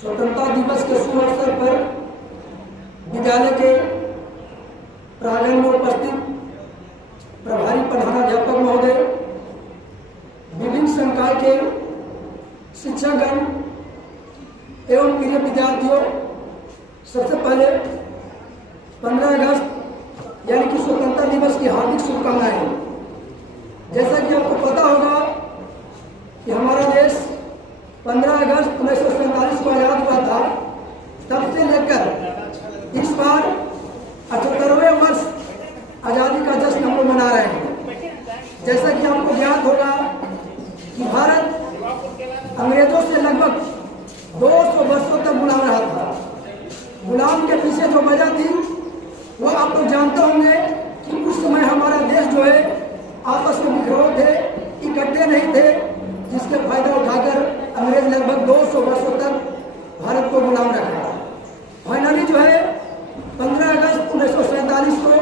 स्वतंत्रता दिवस के शुभ अवसर पर विद्यालय के प्रांगण में उपस्थित प्रभारी प्रधानाध्यापक महोदय, विभिन्न संकाय के शिक्षकगण एवं प्रिय विद्यार्थियों, सबसे पहले 15 अगस्त यानी कि स्वतंत्रता दिवस की हार्दिक शुभकामनाएं। जैसा कि आपको पता होगा कि हमारा देश 15 अगस्त 1947 को आज़ाद हुआ था। तब से लेकर इस बार 78वें वर्ष आज़ादी का जश्न हम लोग मना रहे हैं। जैसा कि आपको ज्ञात होगा कि भारत अंग्रेजों से लगभग 200 वर्षों तक गुलाम रहा था। गुलाम के पीछे जो वजह थी वो आप लोग जानते होंगे कि उस समय हमारा देश जो है आपस में विद्रोह थे, इकट्ठे नहीं थे, जिसके फायदा उठाकर अंग्रेज लगभग 200 वर्षों तक भारत को गुलाम रखा। फाइनली जो है 15 अगस्त 1947 को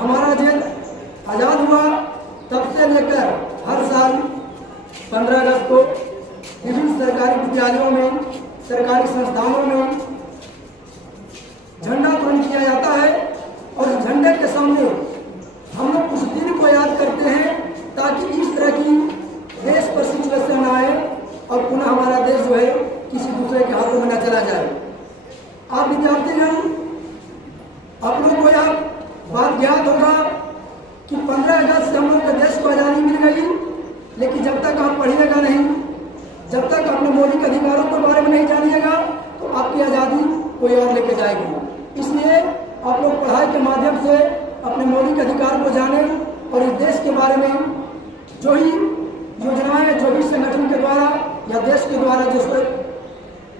हमारा देश आज़ाद हुआ। तब से लेकर हर साल 15 अगस्त को विभिन्न सरकारी विद्यालयों में, सरकारी संस्थानों में झंडा उत्तोलन किया जाता है और झंडे के सामने हम लोग उस दिन को याद करते हैं ताकि इस तरह की देश पर सिचुएशन आए और पुनः हमारा देश जो है किसी दूसरे के हाथों में न चला जाए। आप विद्यार्थीगण, आप लोगों को यह बात ज्ञात होगा कि 15 अगस्त से हम लोग के देश को आज़ादी मिल गई, लेकिन जब तक आप पढ़िएगा नहीं, जब तक अपने मौलिक अधिकारों के बारे में नहीं जानिएगा तो आपकी आज़ादी कोई और लेके जाएगी। इसलिए आप लोग पढ़ाई के माध्यम से अपने मौलिक अधिकार को जानें और इस देश के बारे में जो ही योजनाएं जो भी संगठन के द्वारा या देश के द्वारा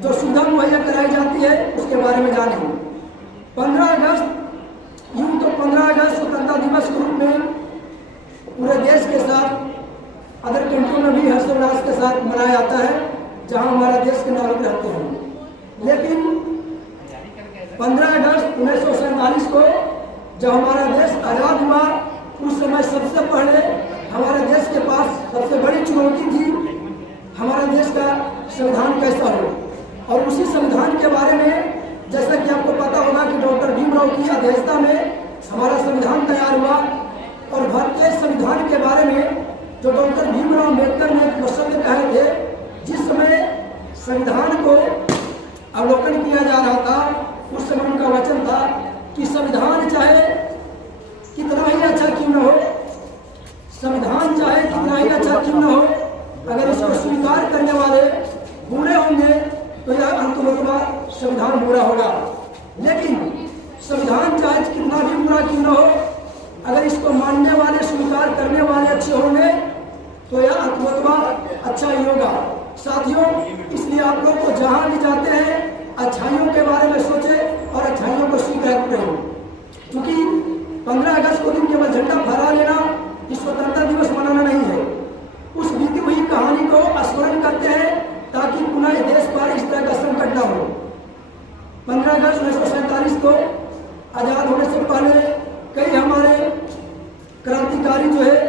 जो सुविधा मुहैया कराई जाती है उसके बारे में जानें। 15 अगस्त यूँ तो 15 अगस्त स्वतंत्रता दिवस के रूप में पूरे देश के साथ अदर कंट्रियों में भी हर्षोल्लास के साथ मनाया जाता है जहां हमारा देश के नागरिक रहते हैं। लेकिन 15 अगस्त 1947 को जब हमारा देश आज़ाद हुआ उस समय सबसे पहले हमारे देश के पास सबसे बड़ी चुनौती थी हमारा देश का संविधान कैसा हो। और उसी संविधान के बारे में जैसा कि आपको पता होगा कि डॉक्टर भीमराव की अध्यक्षता में हमारा संविधान तैयार हुआ और भारतीय संविधान के बारे में जो डॉक्टर भीमराव अम्बेडकर ने एक वक्तव्य कहे थे, जिस समय संविधान को अवलोकन किया जा रहा था उस समय उनका वचन था कि संविधान चाहे कितना ही अच्छा क्यों न हो, संविधान चाहे कितना ही अच्छा क्यों न हो, अगर इसको स्वीकार करने वाले बुरे होंगे तो यह अंततः संविधान बुरा होगा। लेकिन संविधान चाहे कितना भी बुरा क्यों न हो, अगर इसको मानने वाले, स्वीकार करने वाले अच्छे होंगे तो यह अंततः अच्छा ही होगा। साथियों, इसलिए आप लोग को जहाँ भी जाते हैं अच्छाइयों के बारे में सोचें और अच्छाइयों को स्वीकार करें, क्योंकि 15 अगस्त को दिन केवल झंडा फहरा लेना इस स्वतंत्रता दिवस मनाना नहीं है। उस बीती हुई कहानी को स्मरण करते हैं ताकि पुनः देश पर इस तरह का संकट न हो। 15 अगस्त 1947 को आज़ाद होने से पहले कई हमारे क्रांतिकारी जो है